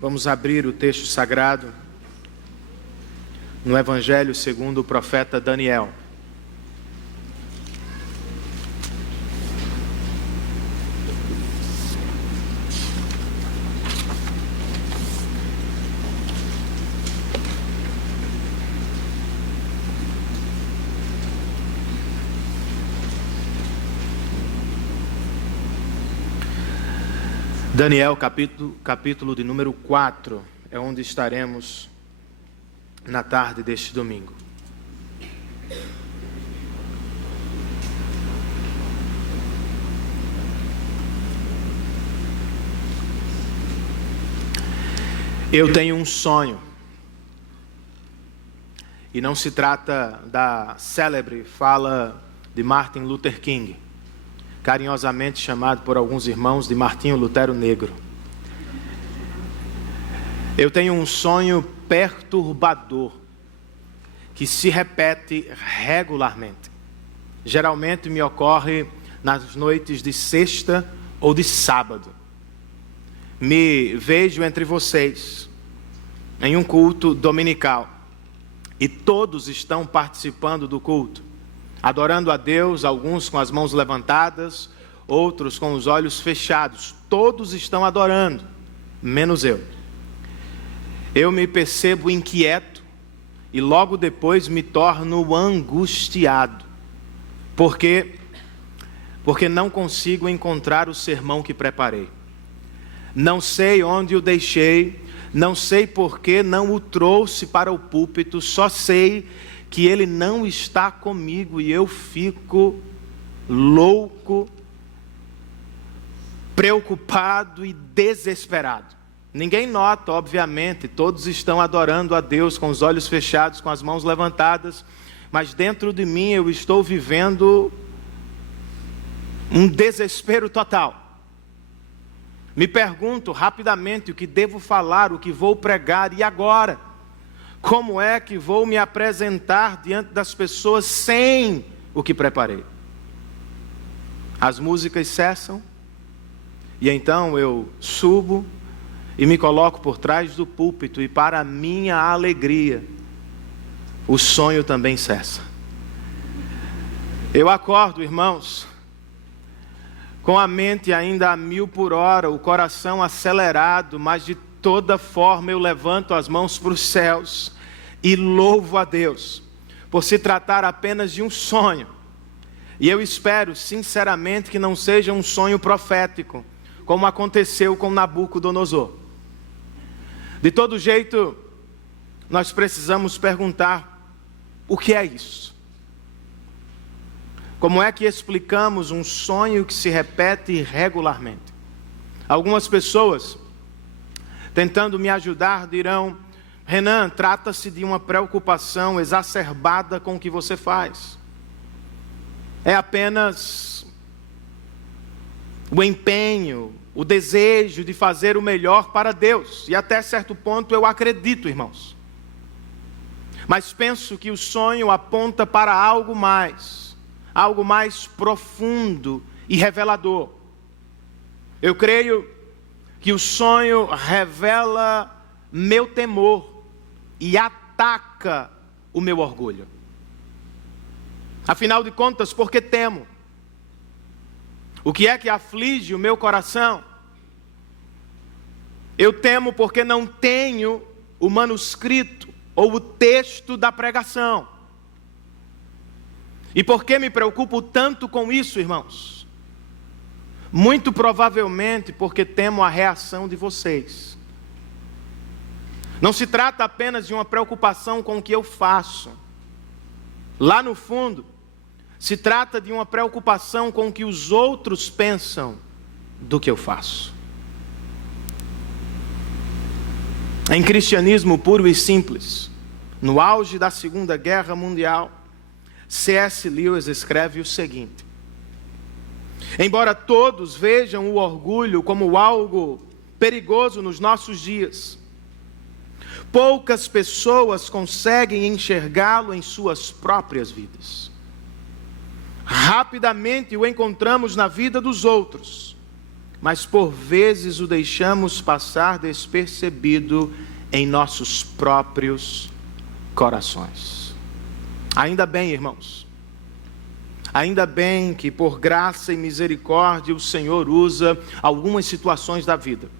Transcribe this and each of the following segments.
Vamos abrir o texto sagrado no Evangelho segundo o profeta Daniel. Daniel, capítulo de número 4, é onde estaremos na tarde deste domingo. Eu tenho um sonho, e não se trata da célebre fala de Martin Luther King, carinhosamente chamado por alguns irmãos de Martinho Lutero Negro. Eu tenho um sonho perturbador que se repete regularmente. Geralmente me ocorre nas noites de sexta ou de sábado. Me vejo entre vocês em um culto dominical e todos estão participando do culto, adorando a Deus, alguns com as mãos levantadas, outros com os olhos fechados. Todos estão adorando, menos eu. Eu me percebo inquieto e logo depois me torno angustiado. Por quê? Porque não consigo encontrar o sermão que preparei. Não sei onde o deixei, não sei por que não o trouxe para o púlpito, só sei que ele não está comigo e eu fico louco, preocupado e desesperado. Ninguém nota, obviamente, todos estão adorando a Deus com os olhos fechados, com as mãos levantadas, mas dentro de mim eu estou vivendo um desespero total. Me pergunto rapidamente o que devo falar, o que vou pregar e agora? Como é que vou me apresentar diante das pessoas sem o que preparei? As músicas cessam e então eu subo e me coloco por trás do púlpito e para minha alegria, o sonho também cessa. Eu acordo, irmãos, com a mente ainda a 1000 por hora, o coração acelerado, mas de toda forma eu levanto as mãos para os céus e louvo a Deus por se tratar apenas de um sonho. E eu espero sinceramente que não seja um sonho profético, como aconteceu com Nabucodonosor. De todo jeito, nós precisamos perguntar: o que é isso? Como é que explicamos um sonho que se repete regularmente? Algumas pessoas, tentando me ajudar, dirão: Renan, trata-se de uma preocupação exacerbada com o que você faz. É apenas o empenho, o desejo de fazer o melhor para Deus. E até certo ponto eu acredito, irmãos. Mas penso que o sonho aponta para algo mais profundo e revelador. Eu creio que o sonho revela meu temor e ataca o meu orgulho. Afinal de contas, por que temo? O que é que aflige o meu coração? Eu temo porque não tenho o manuscrito ou o texto da pregação. E por que me preocupo tanto com isso, irmãos? Muito provavelmente porque temo a reação de vocês. Não se trata apenas de uma preocupação com o que eu faço. Lá no fundo, se trata de uma preocupação com o que os outros pensam do que eu faço. Em cristianismo puro e simples, no auge da Segunda Guerra Mundial, C.S. Lewis escreve o seguinte: embora todos vejam o orgulho como algo perigoso nos nossos dias, poucas pessoas conseguem enxergá-lo em suas próprias vidas. Rapidamente o encontramos na vida dos outros, mas por vezes o deixamos passar despercebido em nossos próprios corações. Ainda bem, irmãos, ainda bem que por graça e misericórdia o Senhor usa algumas situações da vida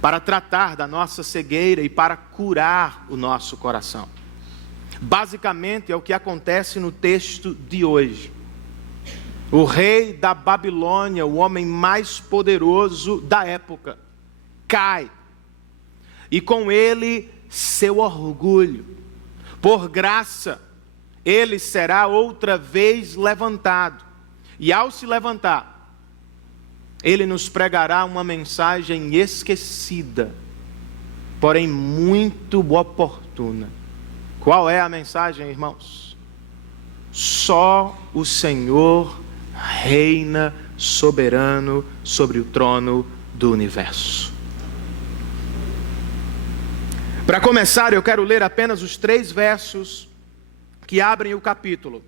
para tratar da nossa cegueira e para curar o nosso coração. Basicamente é o que acontece no texto de hoje. O rei da Babilônia, o homem mais poderoso da época, cai. E com ele seu orgulho. Por graça, ele será outra vez levantado. E ao se levantar, ele nos pregará uma mensagem esquecida, porém muito oportuna. Qual é a mensagem, irmãos? Só o Senhor reina soberano sobre o trono do universo. Para começar, eu quero ler apenas os 3 versos que abrem o capítulo.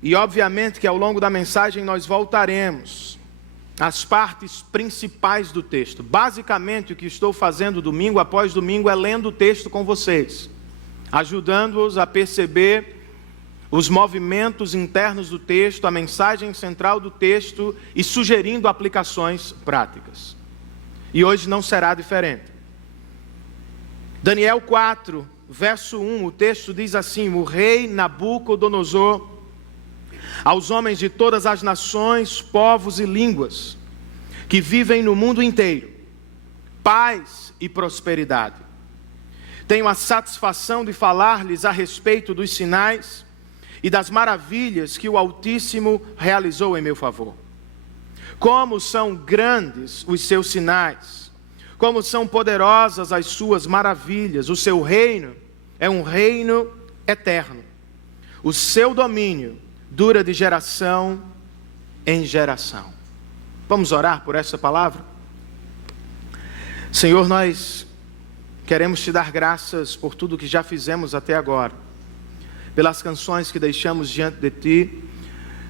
E obviamente que ao longo da mensagem nós voltaremos às partes principais do texto. Basicamente o que estou fazendo domingo após domingo é lendo o texto com vocês, ajudando-os a perceber os movimentos internos do texto, a mensagem central do texto e sugerindo aplicações práticas. E hoje não será diferente. Daniel 4, verso 1, o texto diz assim: o rei Nabucodonosor, aos homens de todas as nações, povos e línguas, que vivem no mundo inteiro, paz e prosperidade. Tenho a satisfação de falar-lhes a respeito dos sinais e das maravilhas que o Altíssimo realizou em meu favor. Como são grandes os seus sinais, como são poderosas as suas maravilhas. O seu reino é um reino eterno. O seu domínio dura de geração em geração. Vamos orar por essa palavra? Senhor, nós queremos te dar graças por tudo que já fizemos até agora, pelas canções que deixamos diante de ti,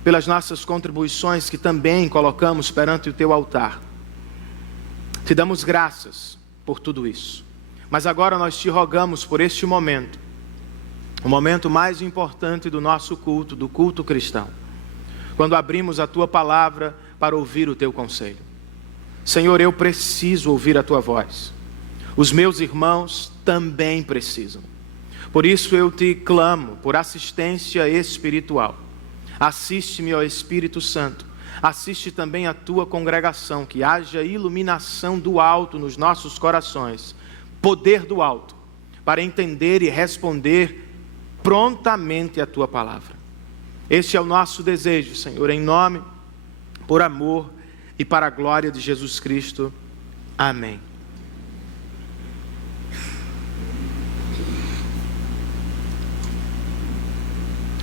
pelas nossas contribuições que também colocamos perante o teu altar. Te damos graças por tudo isso. Mas agora nós te rogamos por este momento, o momento mais importante do nosso culto, do culto cristão, quando abrimos a tua palavra para ouvir o teu conselho. Senhor, eu preciso ouvir a tua voz. Os meus irmãos também precisam. Por isso eu te clamo por assistência espiritual. Assiste-me, ó Espírito Santo. Assiste também a tua congregação, que haja iluminação do alto nos nossos corações, poder do alto, para entender e responder prontamente a tua palavra. Este é o nosso desejo, Senhor, em nome, por amor e para a glória de Jesus Cristo. Amém.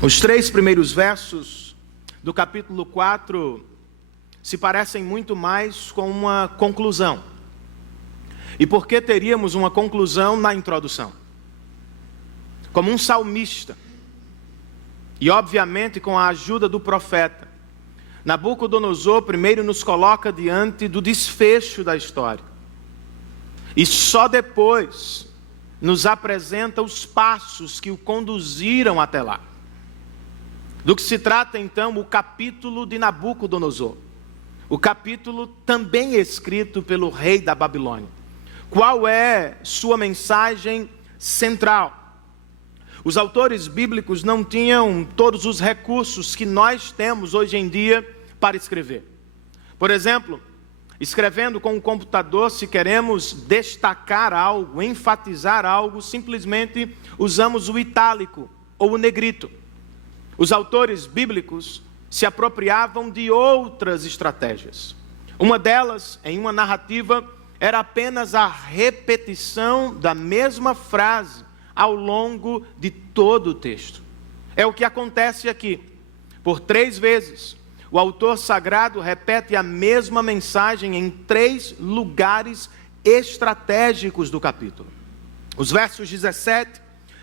Os 3 primeiros versos do capítulo 4 se parecem muito mais com uma conclusão. E por que teríamos uma conclusão na introdução? Como um salmista, e obviamente com a ajuda do profeta, Nabucodonosor primeiro nos coloca diante do desfecho da história. E só depois nos apresenta os passos que o conduziram até lá. Do que se trata então o capítulo de Nabucodonosor. O capítulo também escrito pelo rei da Babilônia. Qual é sua mensagem central? Os autores bíblicos não tinham todos os recursos que nós temos hoje em dia para escrever. Por exemplo, escrevendo com o computador, se queremos destacar algo, enfatizar algo, simplesmente usamos o itálico ou o negrito. Os autores bíblicos se apropriavam de outras estratégias. Uma delas, em uma narrativa, era apenas a repetição da mesma frase ao longo de todo o texto. É o que acontece aqui. Por 3 vezes, o autor sagrado repete a mesma mensagem em 3 lugares estratégicos do capítulo. Os versos 17,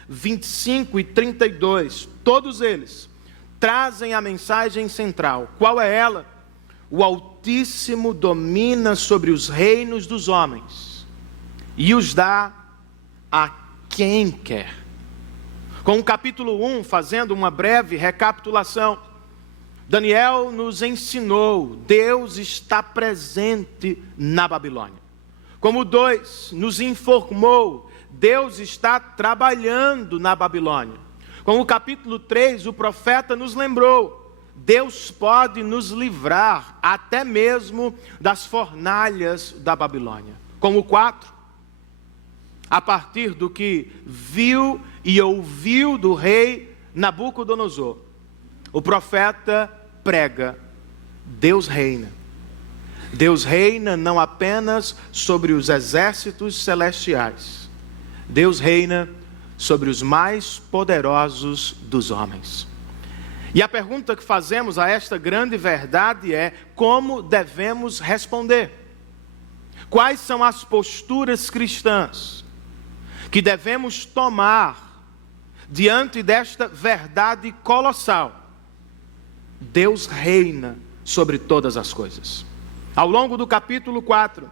25 e 32, todos eles trazem a mensagem central. Qual é ela? O Altíssimo domina sobre os reinos dos homens e os dá a quem quer. Com o capítulo 1, fazendo uma breve recapitulação, Daniel nos ensinou, Deus está presente na Babilônia. Como 2, nos informou, Deus está trabalhando na Babilônia. Com o capítulo 3, o profeta nos lembrou, Deus pode nos livrar até mesmo das fornalhas da Babilônia. Como 4, a partir do que viu e ouviu do rei Nabucodonosor, o profeta prega, Deus reina. Deus reina não apenas sobre os exércitos celestiais, Deus reina sobre os mais poderosos dos homens. E a pergunta que fazemos a esta grande verdade é: como devemos responder? Quais são as posturas cristãs que devemos tomar diante desta verdade colossal? Deus reina sobre todas as coisas. Ao longo do capítulo 4,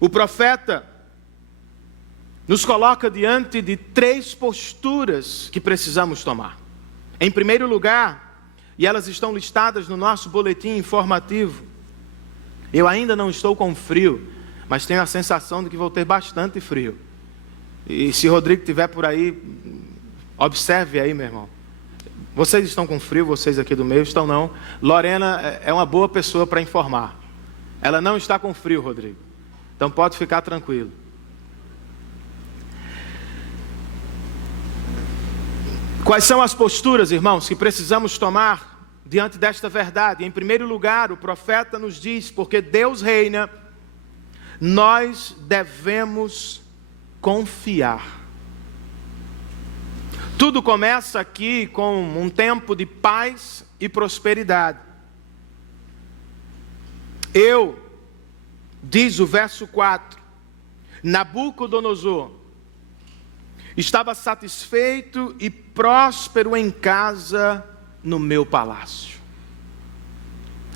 o profeta nos coloca diante de 3 posturas que precisamos tomar. Em primeiro lugar, e elas estão listadas no nosso boletim informativo, eu ainda não estou com frio, mas tenho a sensação de que vou ter bastante frio. E se Rodrigo estiver por aí, observe aí, meu irmão. Vocês estão com frio, vocês aqui do meio estão não. Lorena é uma boa pessoa para informar. Ela não está com frio, Rodrigo. Então pode ficar tranquilo. Quais são as posturas, irmãos, que precisamos tomar diante desta verdade? Em primeiro lugar, o profeta nos diz, porque Deus reina, nós devemos confiar. Tudo começa aqui com um tempo de paz e prosperidade. Diz o verso 4, Nabucodonosor estava satisfeito e próspero em casa no meu palácio.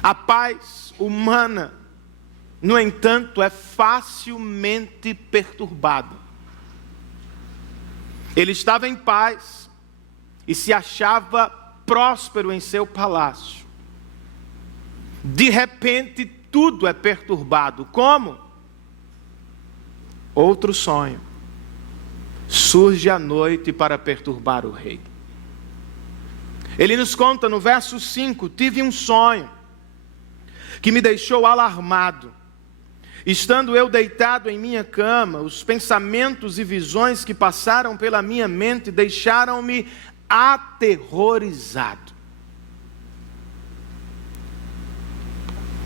A paz humana, no entanto, é facilmente perturbada. Ele estava em paz e se achava próspero em seu palácio. De repente, tudo é perturbado. Como? Outro sonho surge à noite para perturbar o rei. Ele nos conta no verso 5, tive um sonho que me deixou alarmado. Estando eu deitado em minha cama, os pensamentos e visões que passaram pela minha mente deixaram-me aterrorizado.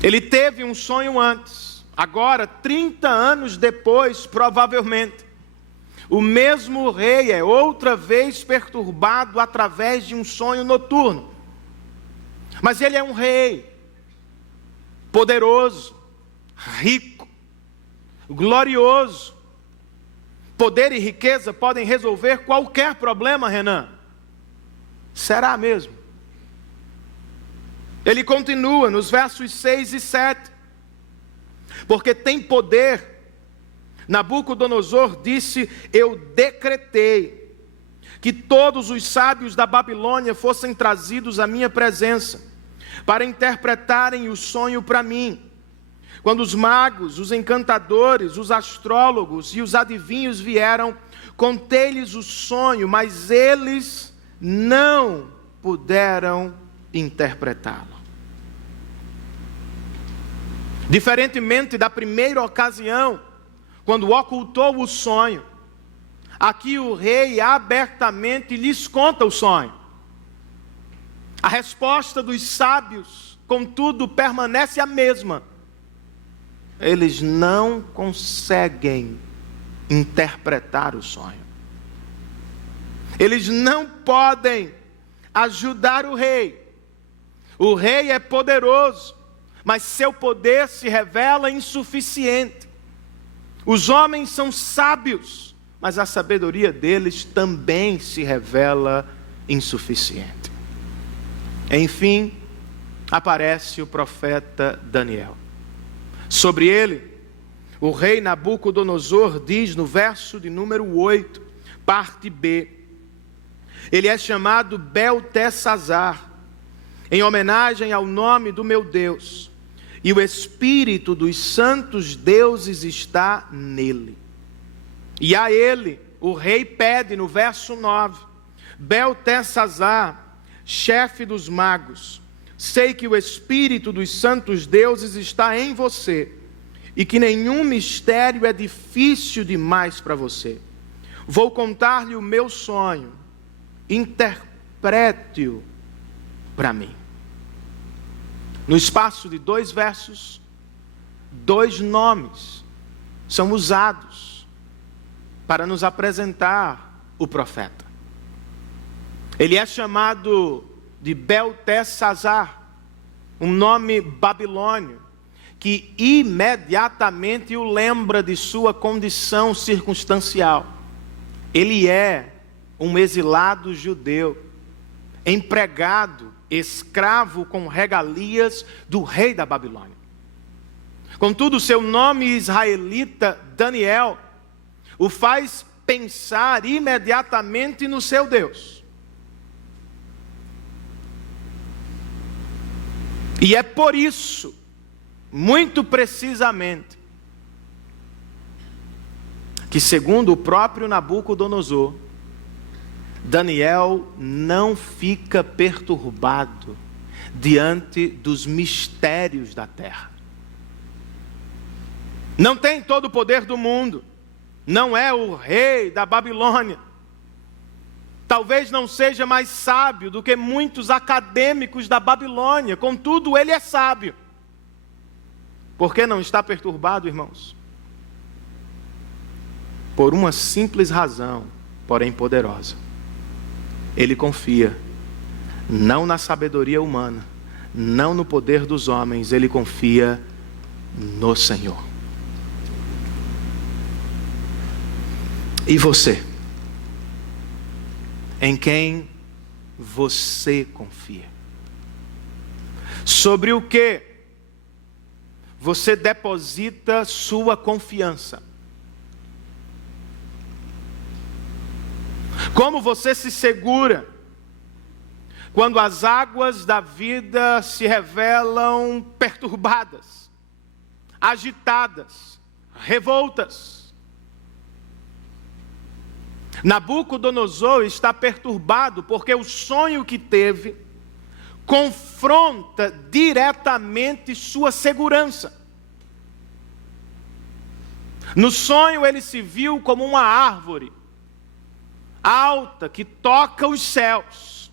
Ele teve um sonho antes, agora 30 anos depois, provavelmente. O mesmo rei é outra vez perturbado através de um sonho noturno. Mas ele é um rei poderoso, rico, glorioso. Poder e riqueza podem resolver qualquer problema, Renan. Será mesmo? Ele continua nos versos 6 e 7. Porque tem poder. Nabucodonosor disse, eu decretei que todos os sábios da Babilônia fossem trazidos à minha presença, para interpretarem o sonho para mim. Quando os magos, os encantadores, os astrólogos e os adivinhos vieram, contei-lhes o sonho, mas eles não puderam interpretá-lo. Diferentemente da primeira ocasião, quando ocultou o sonho, aqui o rei abertamente lhes conta o sonho. A resposta dos sábios, contudo, permanece a mesma. Eles não conseguem interpretar o sonho. Eles não podem ajudar o rei. O rei é poderoso, mas seu poder se revela insuficiente. Os homens são sábios, mas a sabedoria deles também se revela insuficiente. Enfim, aparece o profeta Daniel. Sobre ele, o rei Nabucodonosor diz no verso de número 8, parte B, ele é chamado Beltesazar, em homenagem ao nome do meu Deus, e o espírito dos santos deuses está nele. E a ele, o rei pede no verso 9, Beltesazar, chefe dos magos, sei que o espírito dos santos deuses está em você, e que nenhum mistério é difícil demais para você. Vou contar-lhe o meu sonho, interprete-o para mim. No espaço de 2 versos, 2 nomes são usados para nos apresentar o profeta. Ele é chamado de Beltesazar, um nome babilônio, que imediatamente o lembra de sua condição circunstancial. Ele é um exilado judeu, empregado, escravo com regalias do rei da Babilônia. Contudo, seu nome israelita, Daniel, o faz pensar imediatamente no seu Deus. E é por isso, muito precisamente, que segundo o próprio Nabucodonosor, Daniel não fica perturbado diante dos mistérios da terra. Não tem todo o poder do mundo, não é o rei da Babilônia. Talvez não seja mais sábio do que muitos acadêmicos da Babilônia, contudo ele é sábio. Por que não está perturbado, irmãos? Por uma simples razão, porém poderosa. Ele confia, não na sabedoria humana, não no poder dos homens, ele confia no Senhor. E você? Em quem você confia? Sobre o que você deposita sua confiança? Como você se segura quando as águas da vida se revelam perturbadas, agitadas, revoltas? Nabucodonosor está perturbado porque o sonho que teve confronta diretamente sua segurança. No sonho ele se viu como uma árvore alta que toca os céus.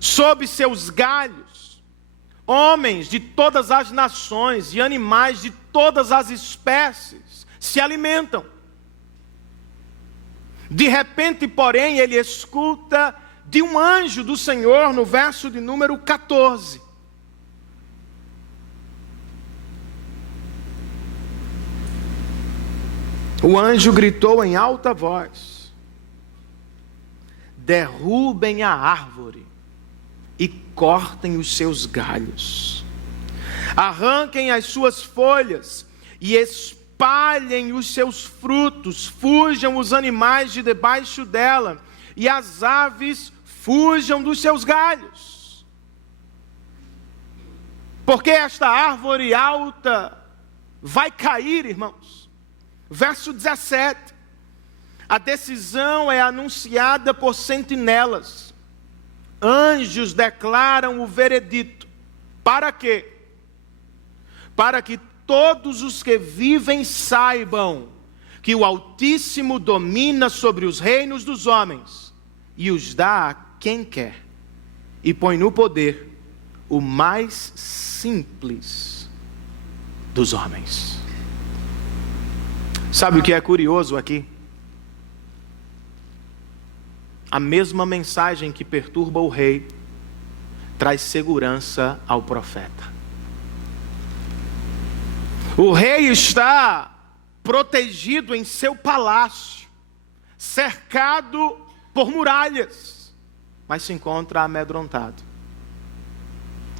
Sob seus galhos, homens de todas as nações e animais de todas as espécies se alimentam. De repente, porém, ele escuta de um anjo do Senhor no verso de número 14. O anjo gritou em alta voz: derrubem a árvore e cortem os seus galhos, arranquem as suas folhas e espalhem os seus frutos, fujam os animais de debaixo dela e as aves fujam dos seus galhos. Porque esta árvore alta vai cair, irmãos. Verso 17, a decisão é anunciada por sentinelas. Anjos declaram o veredito. Para quê? Para que todos os que vivem saibam que o Altíssimo domina sobre os reinos dos homens e os dá a quem quer, e põe no poder o mais simples dos homens. Sabe o que é curioso aqui? A mesma mensagem que perturba o rei traz segurança ao profeta. O rei está protegido em seu palácio, cercado por muralhas, mas se encontra amedrontado.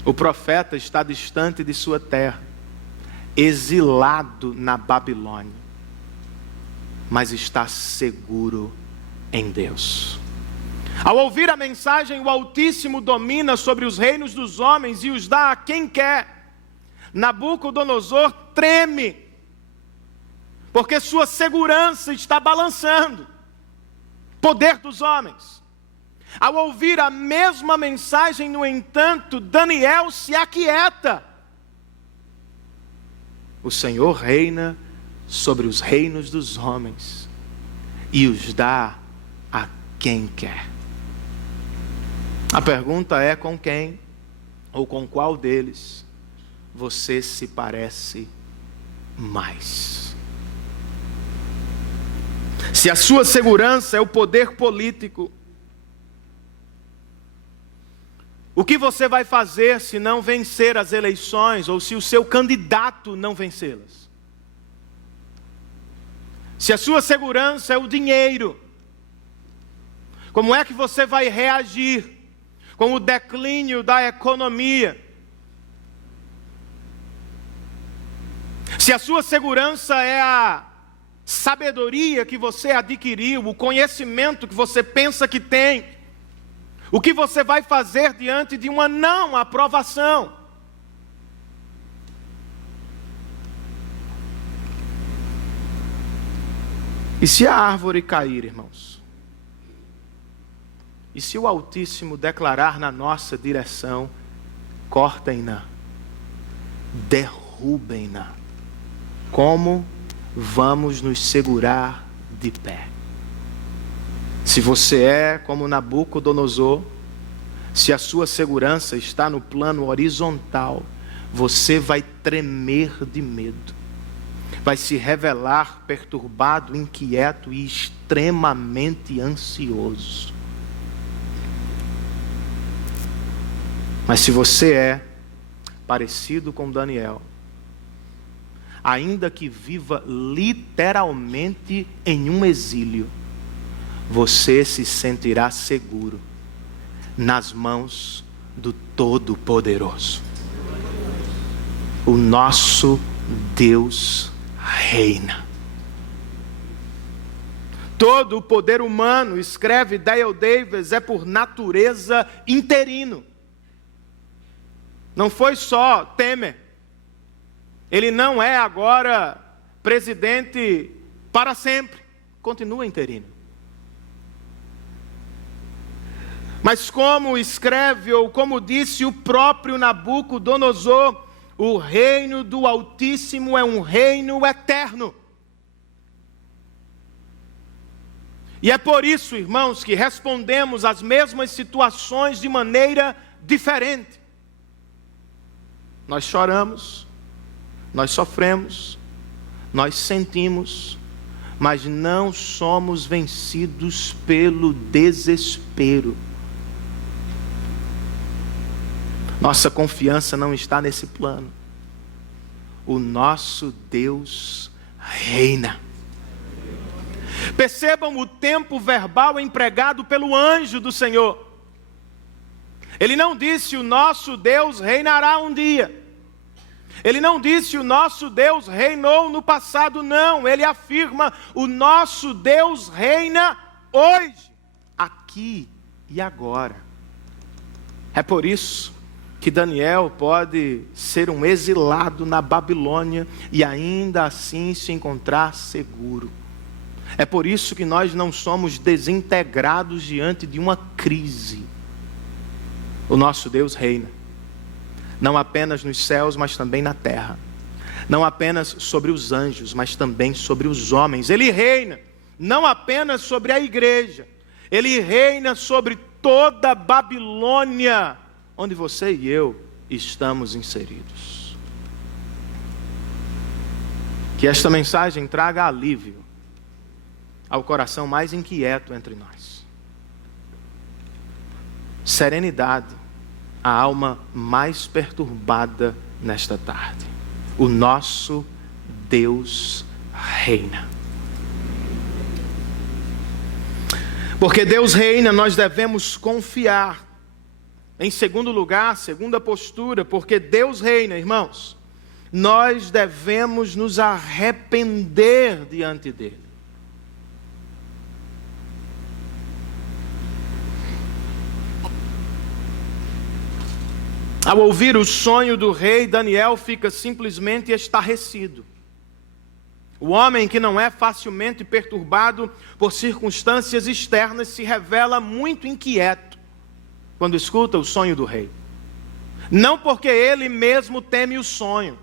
O profeta está distante de sua terra, exilado na Babilônia, mas está seguro em Deus. Ao ouvir a mensagem, o Altíssimo domina sobre os reinos dos homens e os dá a quem quer. Nabucodonosor treme, porque sua segurança está balançando. Poder dos homens. Ao ouvir a mesma mensagem, no entanto, Daniel se aquieta. O Senhor reina sobre os reinos dos homens e os dá a quem quer. A pergunta é: com quem ou com qual deles você se parece mais? Se a sua segurança é o poder político, o que você vai fazer se não vencer as eleições ou se o seu candidato não vencê-las? Se a sua segurança é o dinheiro, como é que você vai reagir com o declínio da economia? Se a sua segurança é a sabedoria que você adquiriu, o conhecimento que você pensa que tem, o que você vai fazer diante de uma não aprovação? E se a árvore cair, irmãos? E se o Altíssimo declarar na nossa direção: cortem-na, derrubem-na, como vamos nos segurar de pé? Se você é como Nabucodonosor, se a sua segurança está no plano horizontal, você vai tremer de medo, vai se revelar perturbado, inquieto e extremamente ansioso. Mas se você é parecido com Daniel, ainda que viva literalmente em um exílio, você se sentirá seguro nas mãos do Todo-Poderoso. O nosso Deus reina. Todo o poder humano, escreve Dale Davis, é por natureza interino. Não foi só Temer. Ele não é agora presidente para sempre. Continua interino. Mas como escreve, ou como disse o próprio Nabucodonosor, o reino do Altíssimo é um reino eterno. E é por isso, irmãos, que respondemos às mesmas situações de maneira diferente. Nós choramos, nós sofremos, nós sentimos, mas não somos vencidos pelo desespero. Nossa confiança não está nesse plano. O nosso Deus reina. Percebam o tempo verbal empregado pelo anjo do Senhor. Ele não disse: o nosso Deus reinará um dia. Ele não disse: o nosso Deus reinou no passado. Não, ele afirma: o nosso Deus reina hoje, aqui e agora. É por isso que Daniel pode ser um exilado na Babilônia e ainda assim se encontrar seguro. É por isso que nós não somos desintegrados diante de uma crise. O nosso Deus reina, não apenas nos céus, mas também na terra. Não apenas sobre os anjos, mas também sobre os homens. Ele reina, não apenas sobre a igreja. Ele reina sobre toda a Babilônia, onde você e eu estamos inseridos. Que esta mensagem traga alívio ao coração mais inquieto entre nós. Serenidade à alma mais perturbada nesta tarde. O nosso Deus reina. Porque Deus reina, nós devemos confiar. Em segundo lugar, segunda postura, porque Deus reina, irmãos, nós devemos nos arrepender diante dele. Ao ouvir o sonho do rei, Daniel fica simplesmente estarrecido. O homem que não é facilmente perturbado por circunstâncias externas se revela muito inquieto quando escuta o sonho do rei. Não porque ele mesmo teme o sonho,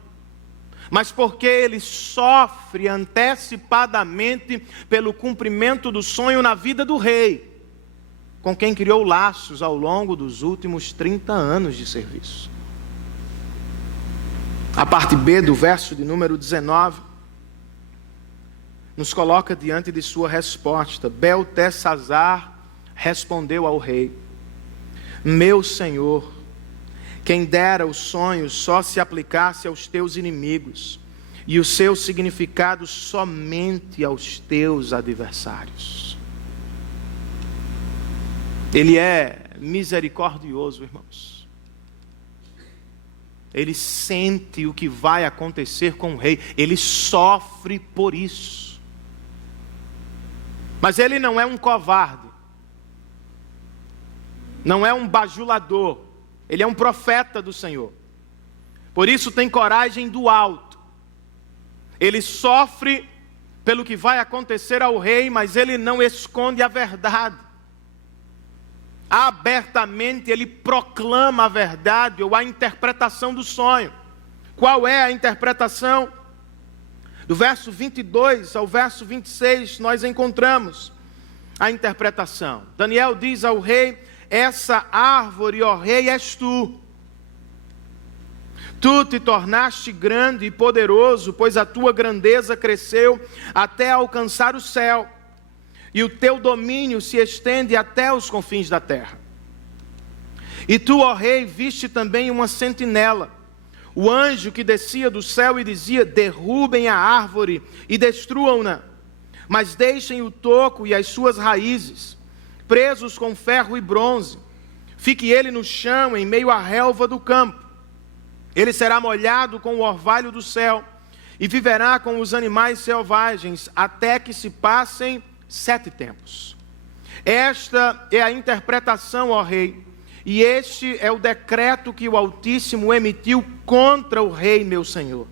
mas porque ele sofre antecipadamente pelo cumprimento do sonho na vida do rei, com quem criou laços ao longo dos últimos 30 anos de serviço. A parte B do verso de número 19 nos coloca diante de sua resposta. Beltesazar respondeu ao rei: meu senhor, quem dera o sonho só se aplicasse aos teus inimigos, e o seu significado somente aos teus adversários. Ele é misericordioso, irmãos. Ele sente o que vai acontecer com o rei. Ele sofre por isso. Mas ele não é um covarde. Não é um bajulador. Ele é um profeta do Senhor. Por isso tem coragem do alto. Ele sofre pelo que vai acontecer ao rei, mas ele não esconde a verdade. Abertamente ele proclama a verdade ou a interpretação do sonho. Qual é a interpretação? Do verso 22 ao verso 26 nós encontramos a interpretação. Daniel diz ao rei: essa árvore, ó rei, és tu. Tu te tornaste grande e poderoso, pois a tua grandeza cresceu até alcançar o céu, e o teu domínio se estende até os confins da terra. E tu, ó rei, viste também uma sentinela, o anjo que descia do céu e dizia: derrubem a árvore e destruam-na, mas deixem o toco e as suas raízes, presos com ferro e bronze. Fique ele no chão, em meio à relva do campo. Ele será molhado com o orvalho do céu, e viverá com os animais selvagens, até que se passem 7 tempos. Esta é a interpretação, ó rei, e este é o decreto que o Altíssimo emitiu contra o rei, meu senhor.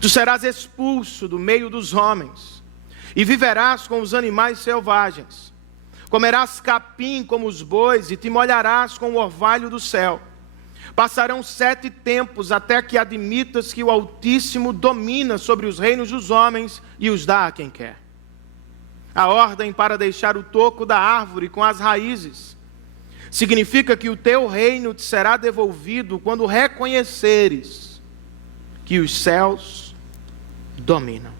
Tu serás expulso do meio dos homens, e viverás com os animais selvagens. Comerás capim como os bois, e te molharás com o orvalho do céu. Passarão 7 tempos até que admitas que o Altíssimo domina sobre os reinos dos homens e os dá a quem quer. A ordem para deixar o toco da árvore com as raízes significa que o teu reino te será devolvido quando reconheceres que os céus dominam.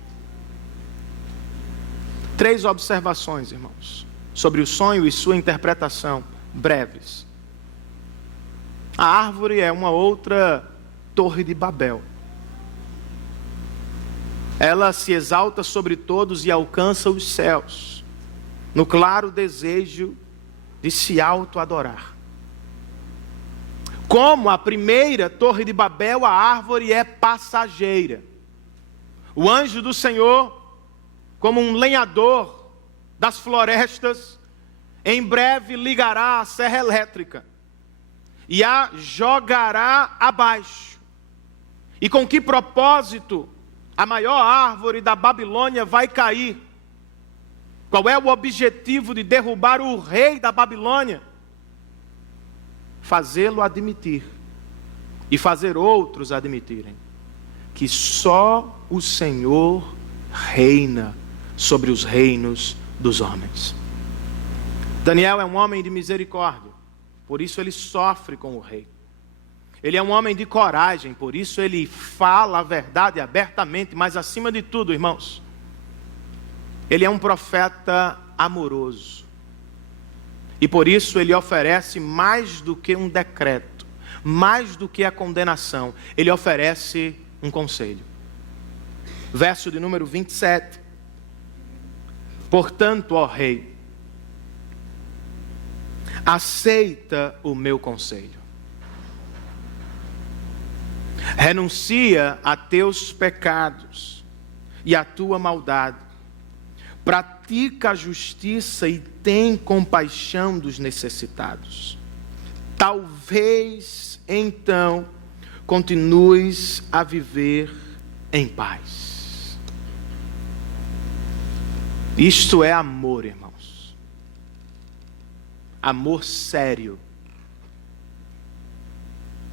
3 observações, irmãos, sobre o sonho e sua interpretação, breves. A árvore é uma outra torre de Babel. Ela se exalta sobre todos e alcança os céus, no claro desejo de se auto-adorar. Como a primeira torre de Babel, a árvore é passageira. O anjo do Senhor, como um lenhador das florestas, em breve ligará a serra elétrica e a jogará abaixo. E com que propósito a maior árvore da Babilônia vai cair? Qual é o objetivo de derrubar o rei da Babilônia? Fazê-lo admitir e fazer outros admitirem que só o Senhor reina sobre os reinos dos homens. Daniel é um homem de misericórdia, por isso ele sofre com o rei. Ele é um homem de coragem, por isso ele fala a verdade abertamente, mas acima de tudo, irmãos, ele é um profeta amoroso. E por isso ele oferece mais do que um decreto, mais do que a condenação, ele oferece um conselho. Verso de número 27. Portanto, ó rei, aceita o meu conselho. Renuncia a teus pecados e a tua maldade. Pratica a justiça e tem compaixão dos necessitados. Talvez, então, continues a viver em paz. Isto é amor, irmãos. Amor sério.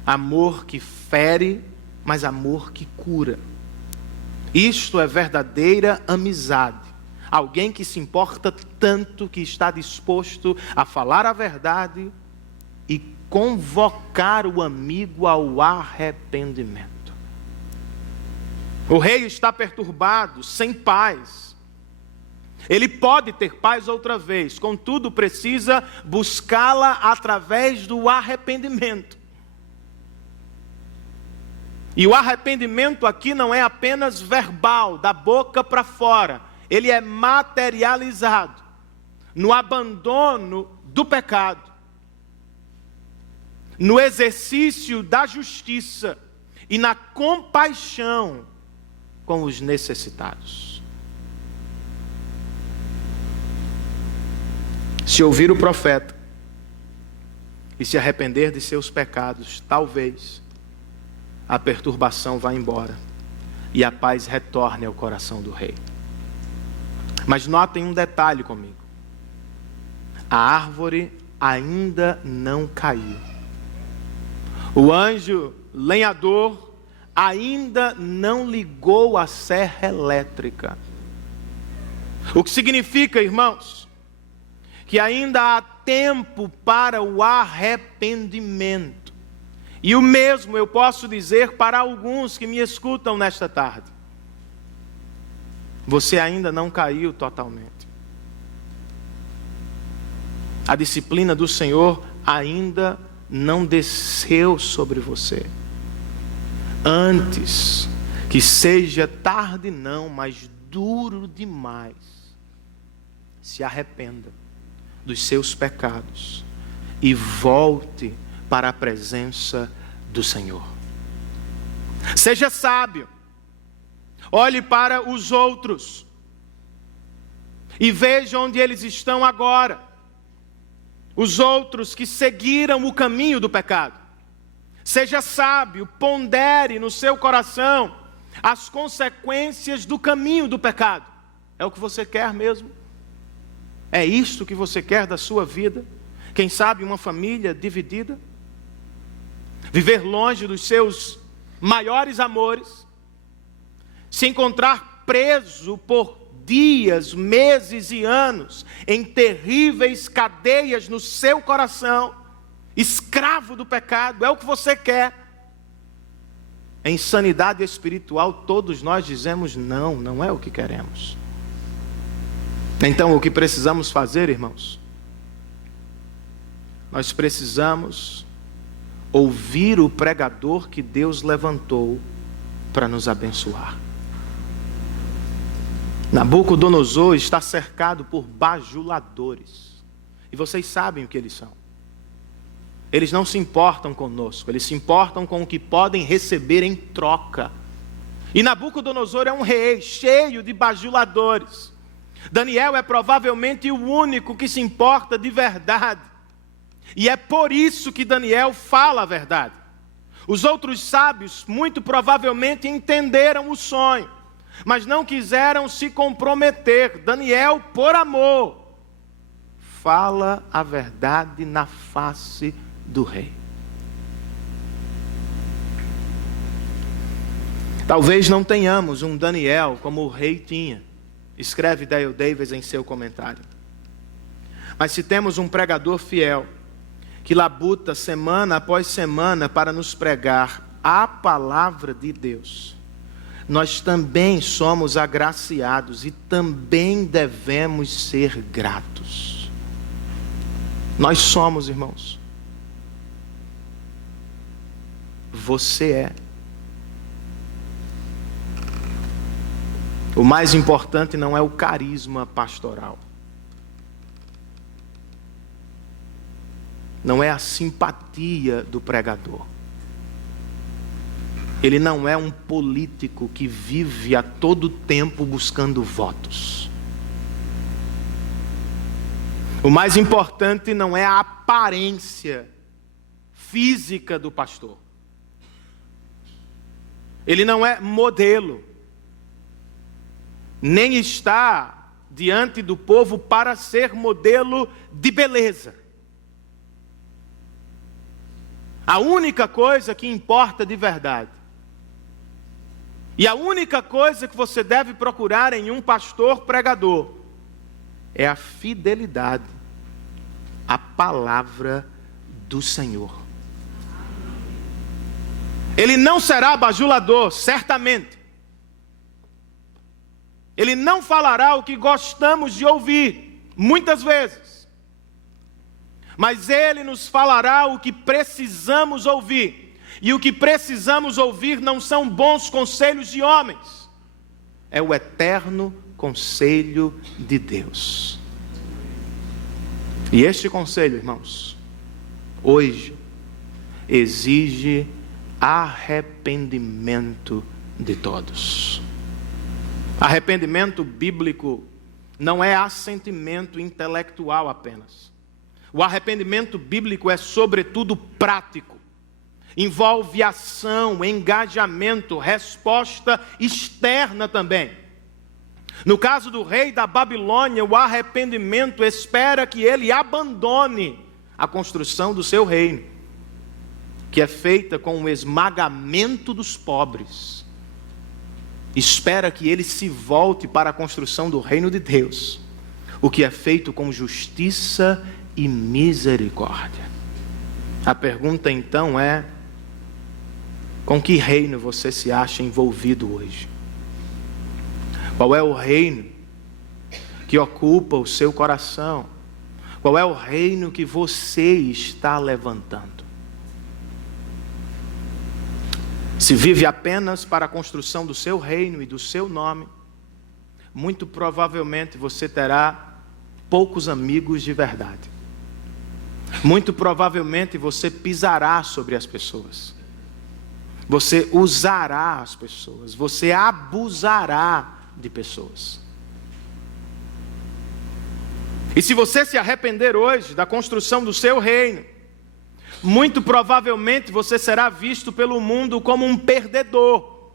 Amor que fere, mas amor que cura. Isto é verdadeira amizade. Alguém que se importa tanto que está disposto a falar a verdade e convocar o amigo ao arrependimento. O rei está perturbado, sem paz. Ele pode ter paz outra vez, contudo precisa buscá-la através do arrependimento. E o arrependimento aqui não é apenas verbal, da boca para fora. Ele é materializado no abandono do pecado, no exercício da justiça e na compaixão com os necessitados. Se ouvir o profeta e se arrepender de seus pecados, talvez a perturbação vá embora e a paz retorne ao coração do rei. Mas notem um detalhe comigo. A árvore ainda não caiu. O anjo lenhador ainda não ligou a serra elétrica. O que significa, irmãos, que ainda há tempo para o arrependimento. E o mesmo eu posso dizer para alguns que me escutam nesta tarde. Você ainda não caiu totalmente. A disciplina do Senhor ainda não desceu sobre você. Antes que seja tarde não, mas duro demais, se arrependa dos seus pecados e volte para a presença do Senhor. Seja sábio. Olhe para os outros e veja onde eles estão agora. Os outros que seguiram o caminho do pecado. Seja sábio, pondere no seu coração as consequências do caminho do pecado. É o que você quer mesmo? É isto que você quer da sua vida? Quem sabe uma família dividida? Viver longe dos seus maiores amores? Se encontrar preso por dias, meses e anos em terríveis cadeias no seu coração, escravo do pecado, é o que você quer? Em sanidade espiritual, todos nós dizemos não, não é o que queremos. Então, o que precisamos fazer, irmãos? Nós precisamos ouvir o pregador que Deus levantou para nos abençoar. Nabucodonosor está cercado por bajuladores. E vocês sabem o que eles são. Eles não se importam conosco, eles se importam com o que podem receber em troca. E Nabucodonosor é um rei cheio de bajuladores. Daniel é provavelmente o único que se importa de verdade. E é por isso que Daniel fala a verdade. Os outros sábios muito provavelmente entenderam o sonho, mas não quiseram se comprometer. Daniel, por amor, fala a verdade na face do rei. Talvez não tenhamos um Daniel como o rei tinha, escreve Dale Davis em seu comentário. Mas se temos um pregador fiel, que labuta semana após semana para nos pregar a palavra de Deus, nós também somos agraciados e também devemos ser gratos. Nós somos, irmãos. Você é. O mais importante não é o carisma pastoral. Não é a simpatia do pregador. Ele não é um político que vive a todo tempo buscando votos. O mais importante não é a aparência física do pastor. Ele não é modelo. Nem está diante do povo para ser modelo de beleza. A única coisa que importa de verdade, e a única coisa que você deve procurar em um pastor pregador, é a fidelidade à palavra do Senhor. Ele não será bajulador, certamente. Ele não falará o que gostamos de ouvir, muitas vezes. Mas ele nos falará o que precisamos ouvir. E o que precisamos ouvir não são bons conselhos de homens. É o eterno conselho de Deus. E este conselho, irmãos, hoje exige arrependimento de todos. Arrependimento bíblico não é assentimento intelectual apenas. O arrependimento bíblico é sobretudo prático. Envolve ação, engajamento, resposta externa também. No caso do rei da Babilônia, o arrependimento espera que ele abandone a construção do seu reino, que é feita com o esmagamento dos pobres. Espera que ele se volte para a construção do reino de Deus, o que é feito com justiça e misericórdia. A pergunta então é: com que reino você se acha envolvido hoje? Qual é o reino que ocupa o seu coração? Qual é o reino que você está levantando? Se vive apenas para a construção do seu reino e do seu nome, muito provavelmente você terá poucos amigos de verdade. Muito provavelmente você pisará sobre as pessoas. Você usará as pessoas, você abusará de pessoas. E se você se arrepender hoje da construção do seu reino, muito provavelmente você será visto pelo mundo como um perdedor.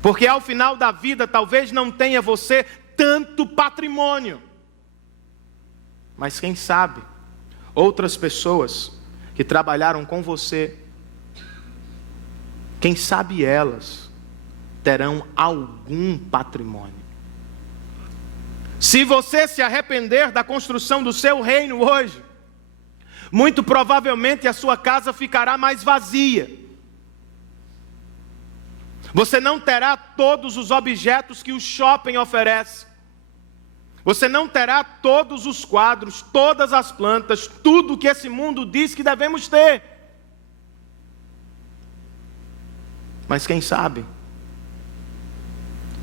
Porque ao final da vida talvez não tenha você tanto patrimônio. Mas quem sabe, outras pessoas que trabalharam com você, quem sabe elas terão algum patrimônio. Se você se arrepender da construção do seu reino hoje, muito provavelmente a sua casa ficará mais vazia. Você não terá todos os objetos que o shopping oferece. Você não terá todos os quadros, todas as plantas, tudo que esse mundo diz que devemos ter. Mas quem sabe,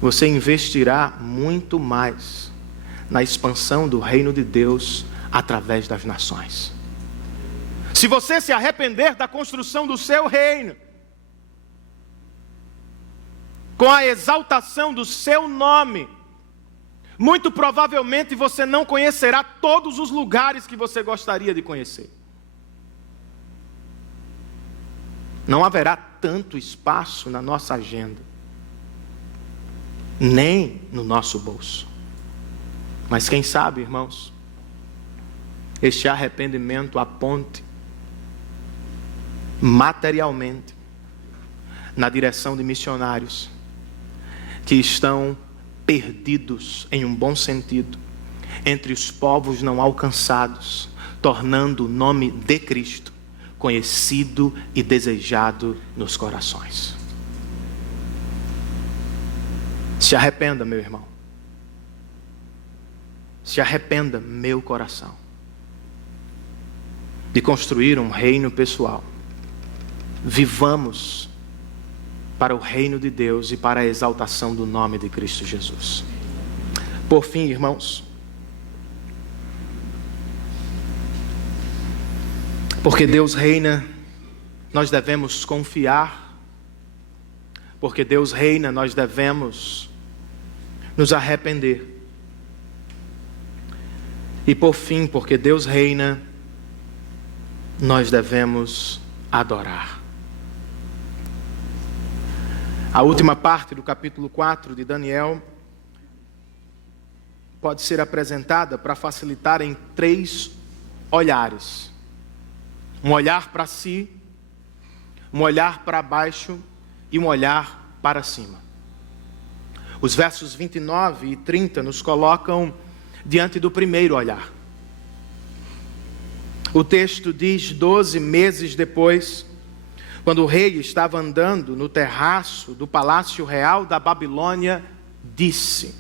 você investirá muito mais na expansão do reino de Deus através das nações. Se você se arrepender da construção do seu reino, com a exaltação do seu nome, muito provavelmente você não conhecerá todos os lugares que você gostaria de conhecer. Não haverá tanto espaço na nossa agenda, nem no nosso bolso. Mas quem sabe, irmãos, este arrependimento aponte materialmente na direção de missionários que estão perdidos, em um bom sentido, entre os povos não alcançados, tornando o nome de Cristo conhecido e desejado nos corações. Se arrependa, meu irmão. Se arrependa, meu coração, de construir um reino pessoal. Vivamos para o reino de Deus e para a exaltação do nome de Cristo Jesus. Por fim, irmãos, porque Deus reina, nós devemos confiar. Porque Deus reina, nós devemos nos arrepender. E por fim, porque Deus reina, nós devemos adorar. A última parte do capítulo 4 de Daniel pode ser apresentada para facilitar em 3 olhares. Um olhar para si, um olhar para baixo e um olhar para cima. Os versos 29 e 30 nos colocam diante do primeiro olhar. O texto diz: 12 meses depois, quando o rei estava andando no terraço do palácio real da Babilônia, disse: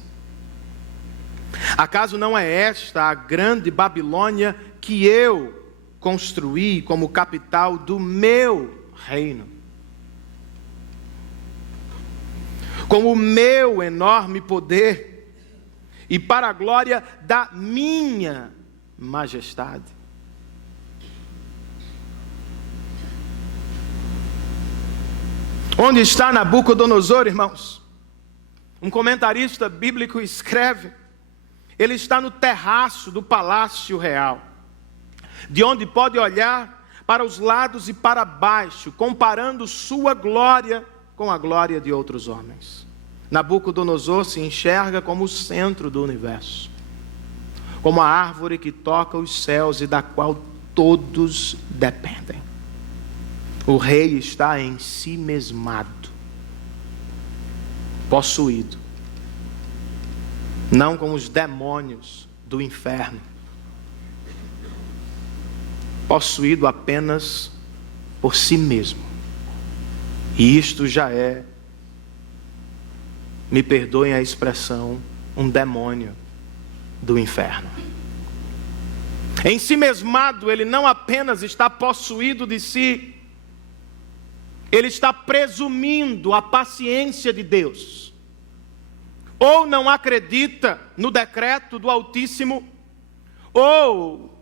acaso não é esta a grande Babilônia que eu construí como capital do meu reino? Com o meu enorme poder e para a glória da minha majestade. Onde está Nabucodonosor, irmãos? Um comentarista bíblico escreve: ele está no terraço do palácio real, de onde pode olhar para os lados e para baixo, comparando sua glória com a glória de outros homens. Nabucodonosor se enxerga como o centro do universo, como a árvore que toca os céus e da qual todos dependem. O rei está em si mesmado, possuído, não como os demônios do inferno, possuído apenas por si mesmo. E isto já é, me perdoem a expressão, um demônio do inferno. Em si mesmado, ele não apenas está possuído de si, ele está presumindo a paciência de Deus. Ou não acredita no decreto do Altíssimo, ou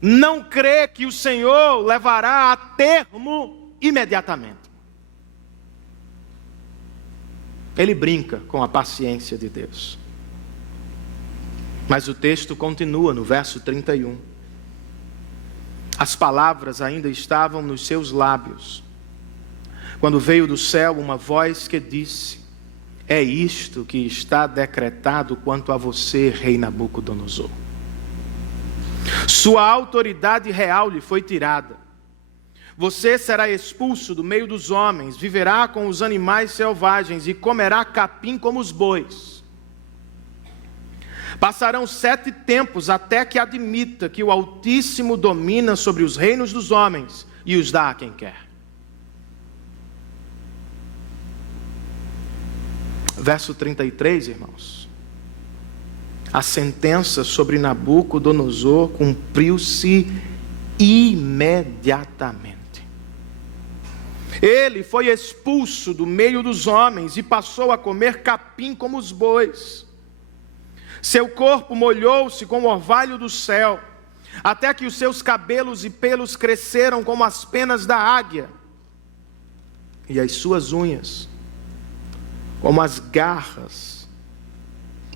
não crê que o Senhor levará a termo imediatamente. Ele brinca com a paciência de Deus. Mas o texto continua no verso 31. As palavras ainda estavam nos seus lábios, quando veio do céu uma voz que disse: é isto que está decretado quanto a você, rei Nabucodonosor. Sua autoridade real lhe foi tirada. Você será expulso do meio dos homens, viverá com os animais selvagens e comerá capim como os bois. Passarão 7 tempos até que admita que o Altíssimo domina sobre os reinos dos homens e os dá a quem quer. Verso 33, irmãos. A sentença sobre Nabucodonosor cumpriu-se imediatamente. Ele foi expulso do meio dos homens e passou a comer capim como os bois. Seu corpo molhou-se com o orvalho do céu, até que os seus cabelos e pelos cresceram como as penas da águia, e as suas unhas como as garras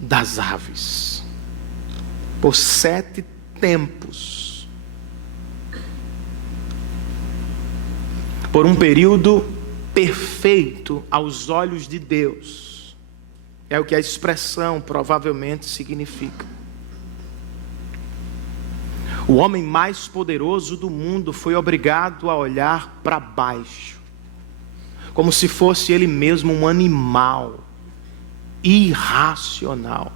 das aves. Por 7 tempos, por um período perfeito aos olhos de Deus, é o que a expressão provavelmente significa. O homem mais poderoso do mundo foi obrigado a olhar para baixo, como se fosse ele mesmo um animal irracional.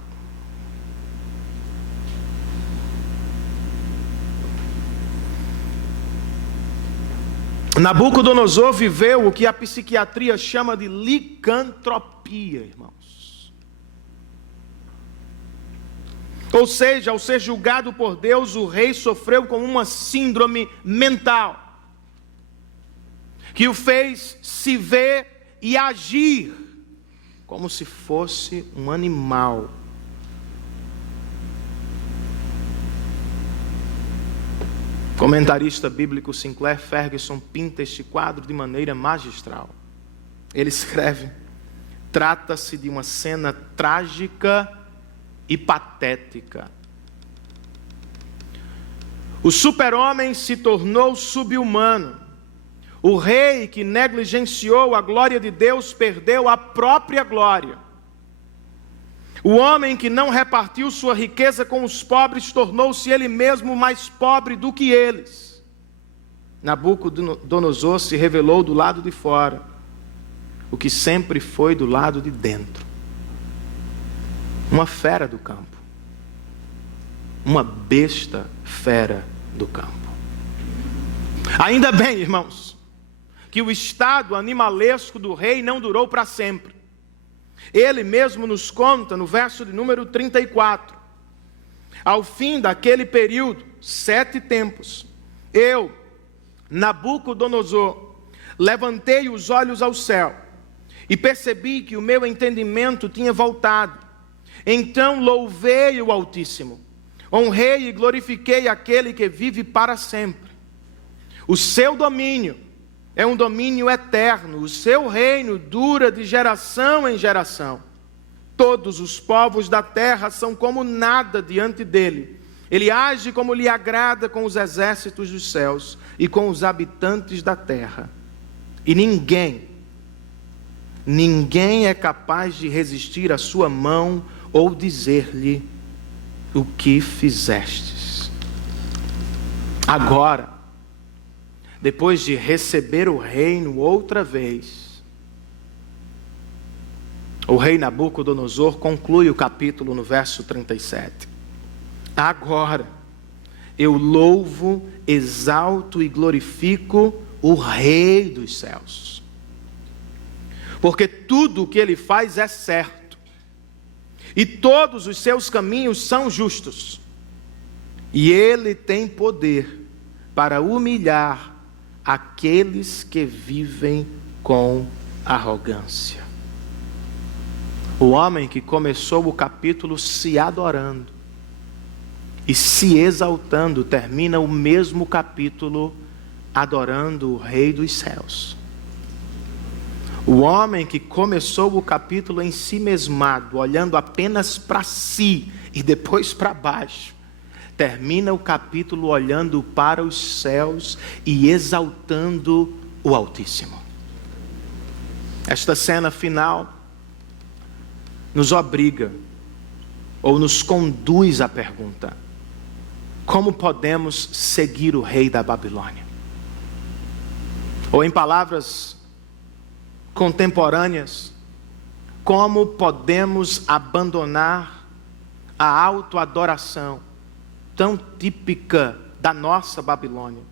Nabucodonosor viveu o que a psiquiatria chama de licantropia, irmãos. Ou seja, ao ser julgado por Deus, o rei sofreu com uma síndrome mental, que o fez se ver e agir como se fosse um animal. O comentarista bíblico Sinclair Ferguson pinta este quadro de maneira magistral. Ele escreve: trata-se de uma cena trágica e patética. O super-homem se tornou sub-humano. O rei que negligenciou a glória de Deus perdeu a própria glória. O homem que não repartiu sua riqueza com os pobres tornou-se ele mesmo mais pobre do que eles. Nabucodonosor se revelou do lado de fora, o que sempre foi do lado de dentro. Uma fera do campo. Uma besta fera do campo. Ainda bem, irmãos, que o estado animalesco do rei não durou para sempre. Ele mesmo nos conta no verso de número 34. Ao fim daquele período, 7 tempos, eu, Nabucodonosor, levantei os olhos ao céu e percebi que o meu entendimento tinha voltado. Então louvei o Altíssimo, honrei e glorifiquei aquele que vive para sempre. O seu domínio é um domínio eterno, o seu reino dura de geração em geração. Todos os povos da terra são como nada diante dele. Ele age como lhe agrada com os exércitos dos céus e com os habitantes da terra. E ninguém é capaz de resistir à sua mão ou dizer-lhe: o que fizestes? Agora, depois de receber o reino outra vez, o rei Nabucodonosor conclui o capítulo no verso 37. Agora, eu louvo, exalto e glorifico o Rei dos céus, porque tudo o que ele faz é certo, e todos os seus caminhos são justos, e ele tem poder para humilhar aqueles que vivem com arrogância. O homem que começou o capítulo se adorando e se exaltando, termina o mesmo capítulo adorando o Rei dos céus. O homem que começou o capítulo em si mesmado, olhando apenas para si e depois para baixo, termina o capítulo olhando para os céus e exaltando o Altíssimo. Esta cena final nos obriga, ou nos conduz à pergunta: como podemos seguir o rei da Babilônia? Ou em palavras contemporâneas, como podemos abandonar a autoadoração tão típica da nossa Babilônia,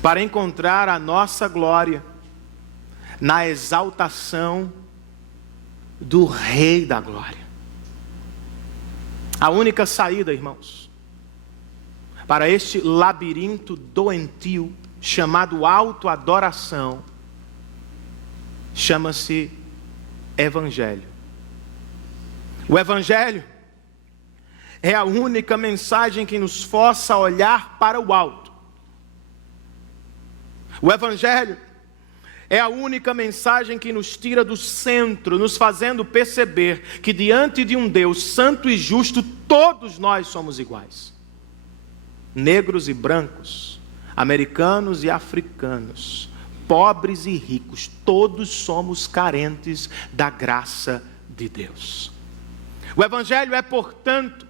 para encontrar a nossa glória na exaltação do Rei da Glória? A única saída, irmãos, para este labirinto doentio chamado autoadoração, chama-se Evangelho. O Evangelho é a única mensagem que nos força a olhar para o alto. O Evangelho é a única mensagem que nos tira do centro, nos fazendo perceber que diante de um Deus santo e justo, todos nós somos iguais. Negros e brancos, americanos e africanos, pobres e ricos, todos somos carentes da graça de Deus. O Evangelho é, portanto,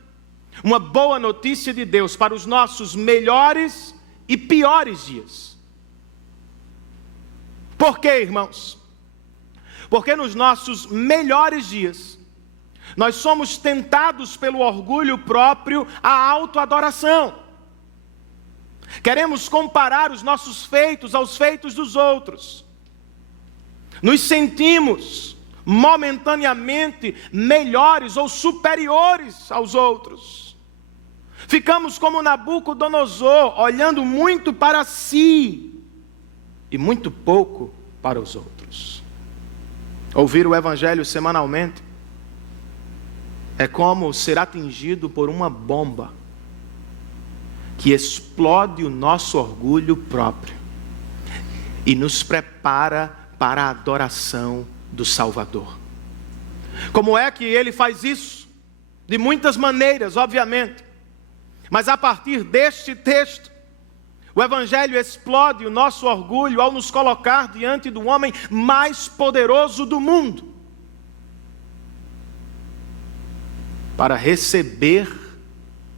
uma boa notícia de Deus para os nossos melhores e piores dias. Por quê, irmãos? Porque nos nossos melhores dias, nós somos tentados pelo orgulho próprio à autoadoração. Queremos comparar os nossos feitos aos feitos dos outros. Nos sentimos momentaneamente melhores ou superiores aos outros. Ficamos como Nabucodonosor, olhando muito para si e muito pouco para os outros. Ouvir o Evangelho semanalmente é como ser atingido por uma bomba que explode o nosso orgulho próprio e nos prepara para a adoração do Salvador. Como é que ele faz isso? De muitas maneiras, obviamente. Mas a partir deste texto, o Evangelho explode o nosso orgulho ao nos colocar diante do homem mais poderoso do mundo, para receber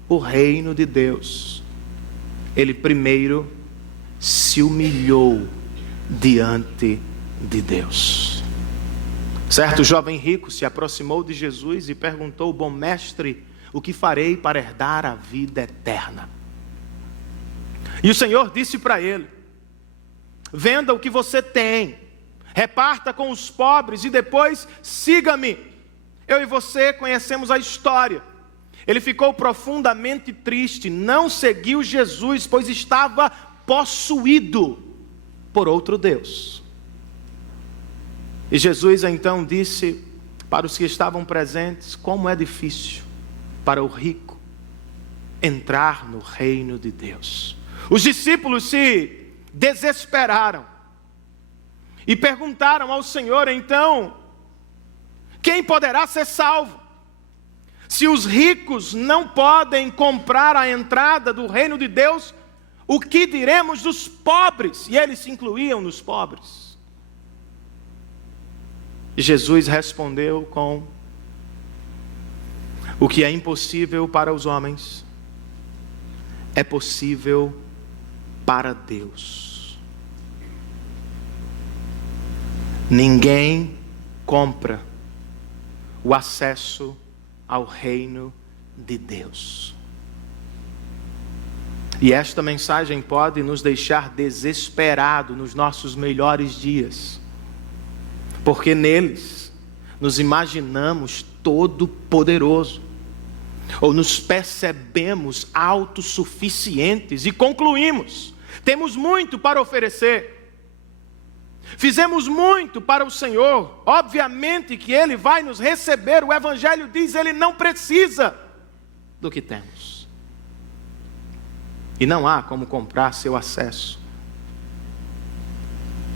o reino de Deus. Ele primeiro se humilhou diante de Deus. Certo jovem rico se aproximou de Jesus e perguntou: bom mestre, o que farei para herdar a vida eterna? E o Senhor disse para ele: venda o que você tem, reparta com os pobres e depois siga-me. Eu e você conhecemos a história. Ele ficou profundamente triste, não seguiu Jesus, pois estava possuído por outro Deus. E Jesus então disse para os que estavam presentes: como é difícil para o rico entrar no reino de Deus. Os discípulos se desesperaram e perguntaram ao Senhor: então, quem poderá ser salvo? Se os ricos não podem comprar a entrada do reino de Deus, o que diremos dos pobres? E eles se incluíam nos pobres. E Jesus respondeu com: o que é impossível para os homens é possível para Deus. Ninguém compra o acesso ao reino de Deus. E esta mensagem pode nos deixar desesperados nos nossos melhores dias, porque neles nos imaginamos todo-poderoso, ou nos percebemos autossuficientes e concluímos: temos muito para oferecer, fizemos muito para o Senhor, obviamente que Ele vai nos receber. O Evangelho diz: Ele não precisa do que temos, e não há como comprar seu acesso.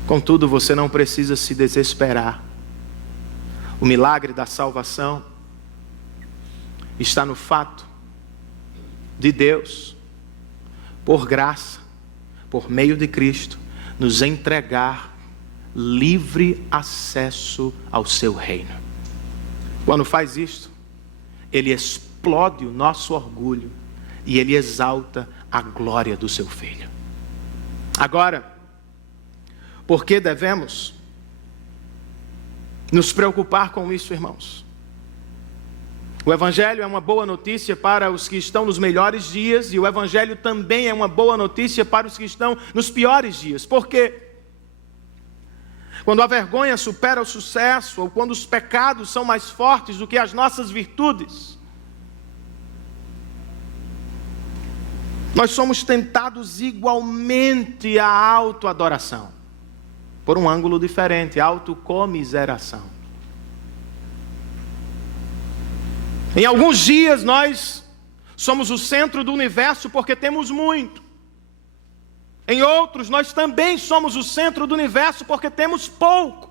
Contudo, você não precisa se desesperar. O milagre da salvação está no fato de Deus, por graça, por meio de Cristo, nos entregar livre acesso ao seu reino. Quando faz isto, Ele explode o nosso orgulho e Ele exalta a glória do seu Filho. Agora, por que devemos nos preocupar com isso, irmãos? O Evangelho é uma boa notícia para os que estão nos melhores dias, e o Evangelho também é uma boa notícia para os que estão nos piores dias. Por quê? Quando a vergonha supera o sucesso, ou quando os pecados são mais fortes do que as nossas virtudes, nós somos tentados igualmente à autoadoração, por um ângulo diferente: autocomiseração. Em alguns dias nós somos o centro do universo porque temos muito. Em outros nós também somos o centro do universo porque temos pouco.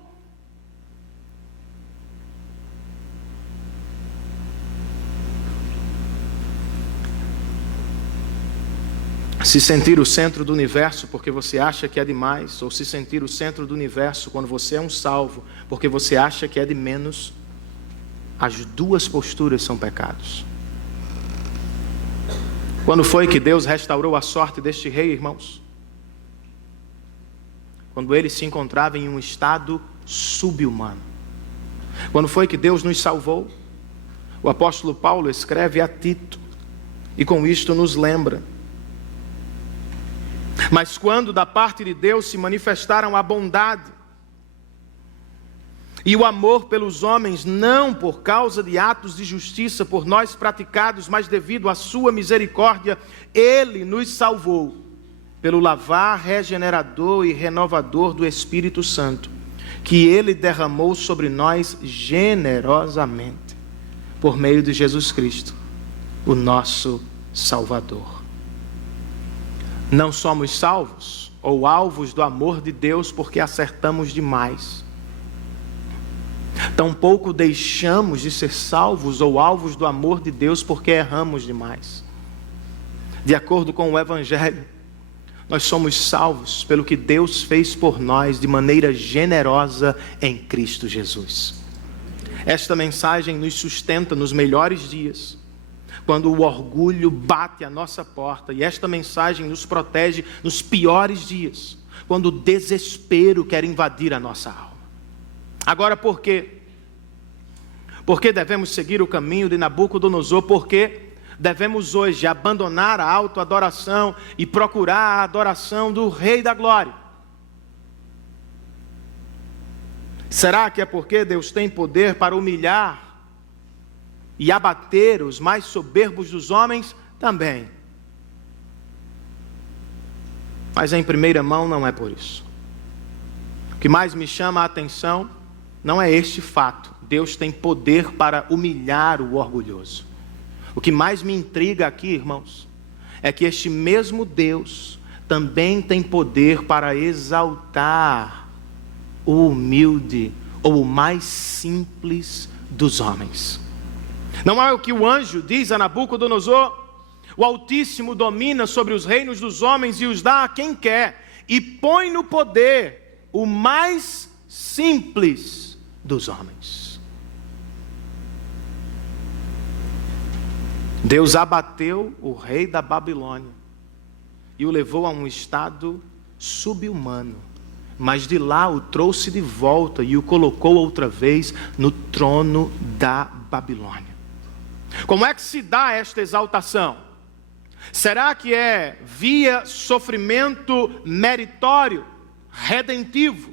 Se sentir o centro do universo porque você acha que é demais, ou se sentir o centro do universo quando você é um salvo porque você acha que é de menos, as duas posturas são pecados. Quando foi que Deus restaurou a sorte deste rei, irmãos? Quando ele se encontrava em um estado subhumano. Quando foi que Deus nos salvou? O apóstolo Paulo escreve a Tito, e com isto nos lembra: mas quando da parte de Deus se manifestaram a bondade e o amor pelos homens, não por causa de atos de justiça por nós praticados, mas devido à sua misericórdia, Ele nos salvou, pelo lavar regenerador e renovador do Espírito Santo, que Ele derramou sobre nós generosamente, por meio de Jesus Cristo, o nosso Salvador. Não somos salvos ou alvos do amor de Deus porque acertamos demais. Tampouco deixamos de ser salvos ou alvos do amor de Deus porque erramos demais. De acordo com o Evangelho, nós somos salvos pelo que Deus fez por nós de maneira generosa em Cristo Jesus. Esta mensagem nos sustenta nos melhores dias, quando o orgulho bate à nossa porta, e esta mensagem nos protege nos piores dias, quando o desespero quer invadir a nossa alma. Agora, por quê? Por que devemos seguir o caminho de Nabucodonosor? Por que devemos hoje abandonar a autoadoração e procurar a adoração do Rei da Glória? Será que é porque Deus tem poder para humilhar e abater os mais soberbos dos homens? Também. Mas em primeira mão não é por isso. O que mais me chama a atenção não é este fato. Deus tem poder para humilhar o orgulhoso. O que mais me intriga aqui, irmãos, é que este mesmo Deus também tem poder para exaltar o humilde ou o mais simples dos homens. Não é o que o anjo diz a Nabucodonosor? O Altíssimo domina sobre os reinos dos homens e os dá a quem quer, e põe no poder o mais simples dos homens. Deus abateu o rei da Babilônia e o levou a um estado subhumano, mas de lá o trouxe de volta e o colocou outra vez no trono da Babilônia. Como é que se dá esta exaltação? Será que é via sofrimento meritório, redentivo?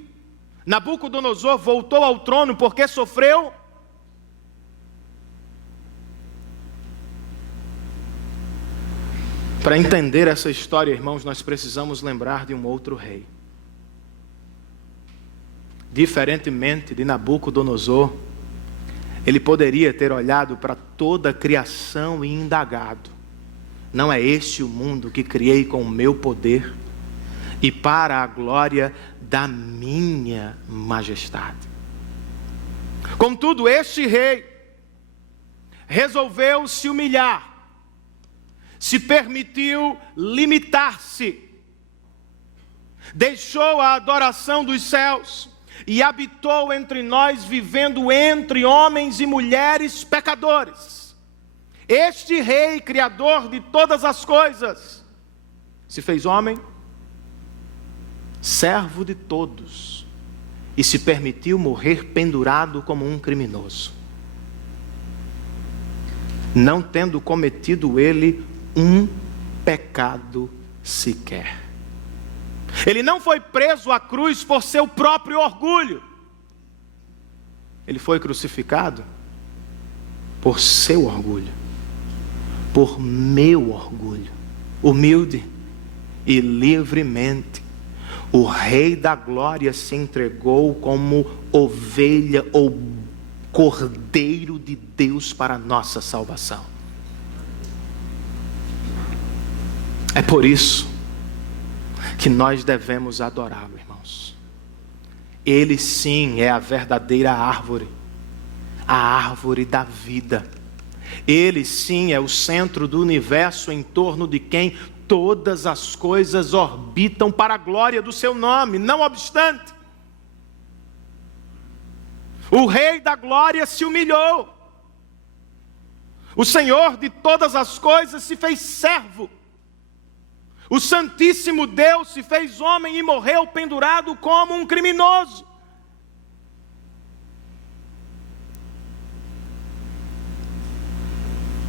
Nabucodonosor voltou ao trono porque sofreu? Para entender essa história, irmãos, nós precisamos lembrar de um outro rei. Diferentemente de Nabucodonosor, ele poderia ter olhado para toda a criação e indagado: não é este o mundo que criei com o meu poder e para a glória da minha majestade? Contudo, este rei resolveu se humilhar, se permitiu limitar-se, deixou a adoração dos céus e habitou entre nós, vivendo entre homens e mulheres pecadores. Este rei, criador de todas as coisas, se fez homem, servo de todos, e se permitiu morrer pendurado como um criminoso, não tendo cometido ele um pecado sequer. Ele não foi preso à cruz por seu próprio orgulho. Ele foi crucificado por seu orgulho, por meu orgulho. Humilde e livremente, o Rei da Glória se entregou como ovelha ou cordeiro de Deus para a nossa salvação. É por isso que nós devemos adorá-lo, irmãos. Ele sim é a verdadeira árvore, a árvore da vida. Ele sim é o centro do universo, em torno de quem todas as coisas orbitam para a glória do seu nome. Não obstante, o Rei da Glória se humilhou. O Senhor de todas as coisas se fez servo. O Santíssimo Deus se fez homem e morreu pendurado como um criminoso.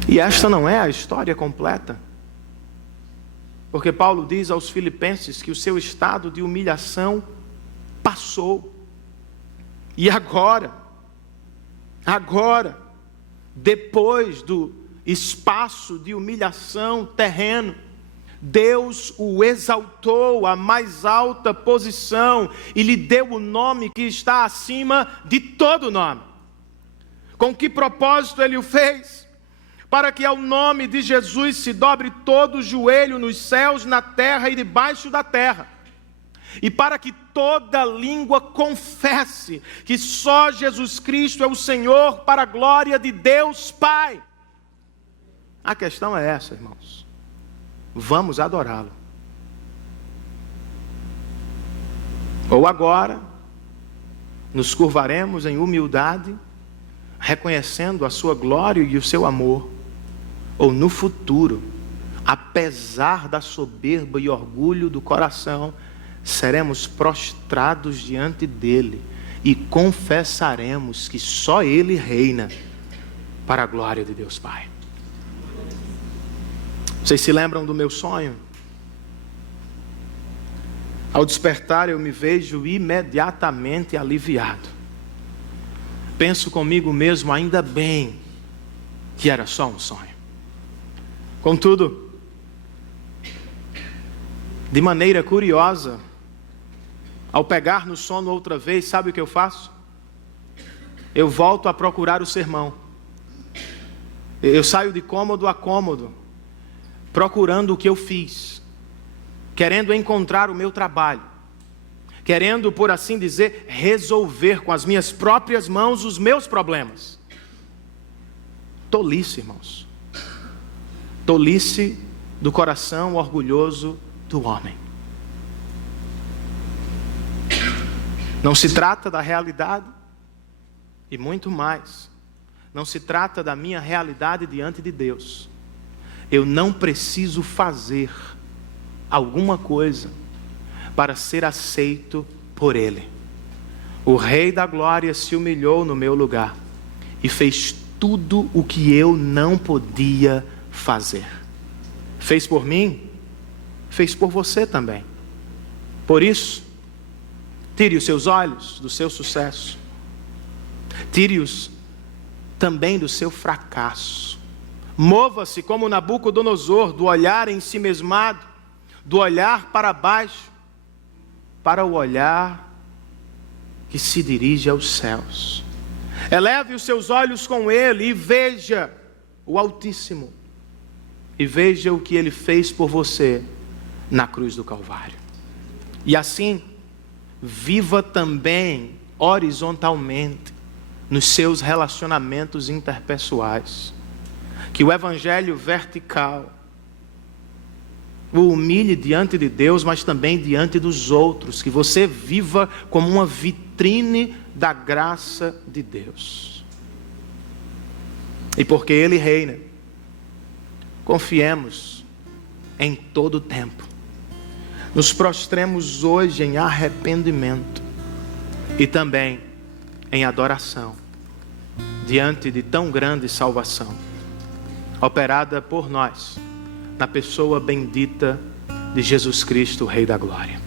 E esta não é a história completa. Porque Paulo diz aos Filipenses que o seu estado de humilhação passou. E agora, depois do espaço de humilhação terreno, Deus o exaltou à mais alta posição e lhe deu o nome que está acima de todo nome. Com que propósito ele o fez? Para que ao nome de Jesus se dobre todo o joelho nos céus, na terra e debaixo da terra. E para que toda língua confesse que só Jesus Cristo é o Senhor, para a glória de Deus Pai. A questão é essa, irmãos. Vamos adorá-lo. Ou agora, nos curvaremos em humildade, reconhecendo a sua glória e o seu amor. Ou no futuro, apesar da soberba e orgulho do coração, seremos prostrados diante dele e confessaremos que só ele reina, para a glória de Deus Pai. Vocês se lembram do meu sonho? Ao despertar eu me vejo imediatamente aliviado. Penso comigo mesmo, ainda bem que era só um sonho. Contudo, de maneira curiosa, ao pegar no sono outra vez, sabe o que eu faço? Eu volto a procurar o sermão. Eu saio de cômodo a cômodo, procurando o que eu fiz, querendo encontrar o meu trabalho, querendo, por assim dizer, resolver com as minhas próprias mãos os meus problemas. Tolice, irmãos. Tolice do coração orgulhoso do homem. Não se trata da realidade, e muito mais, não se trata da minha realidade diante de Deus. Eu não preciso fazer alguma coisa para ser aceito por Ele. O Rei da Glória se humilhou no meu lugar e fez tudo o que eu não podia fazer. Fez por mim, fez por você também. Por isso, tire os seus olhos do seu sucesso. Tire-os também do seu fracasso. Mova-se como Nabucodonosor, do olhar ensimesmado, do olhar para baixo, para o olhar que se dirige aos céus. Eleve os seus olhos com Ele e veja o Altíssimo. E veja o que Ele fez por você na cruz do Calvário. E assim, viva também horizontalmente nos seus relacionamentos interpessoais. Que o evangelho vertical o humilhe diante de Deus, mas também diante dos outros. Que você viva como uma vitrine da graça de Deus. E porque Ele reina, confiemos em todo o tempo. Nos prostremos hoje em arrependimento e também em adoração diante de tão grande salvação, operada por nós, na pessoa bendita de Jesus Cristo, Rei da Glória.